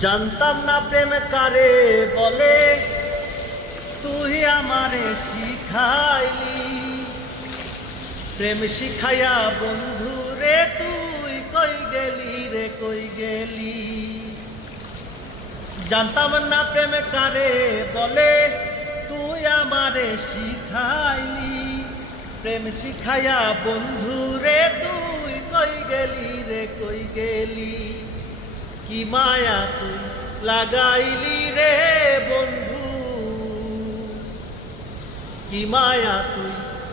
জানতাম না প্রেম কারে বলে। তুই আমারে শিখাইলি। প্রেম শিখাইয়া বন্ধু রে, তুই কই গেলি রে, কই গেলি? জানতাম না প্রেম কারে বলে। তুই আমারে শিখাইলি। প্রেম শিখাইয়া বন্ধু রে, তুই কই গেলি রে, কই গেলি? কি মায়া তুই লাগাইলি রে বন্ধু? কি মায়া তুই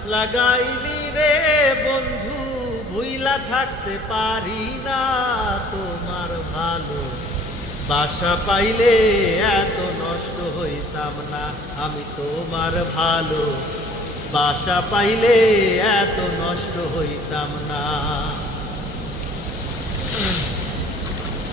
লাগাইলি রে বন্ধু? ভুইলা থাকতে পারি না তোমার ভালো। বাসা পাইলে এত নষ্ট হইতাম না আমি তোমার ভালো। বাসা পাইলে এত নষ্ট হইতাম না।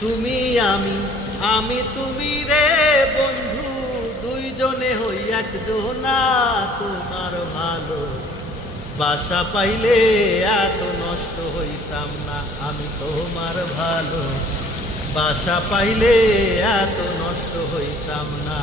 তুমি আমি আমি তুমি রে বন্ধু, দুইজনে হই একজনা তোমার ভালো। বাসা পাইলে এত নষ্ট হইতাম না, আমি তোমার ভালো। বাসা পাইলে এত নষ্ট হইতাম না।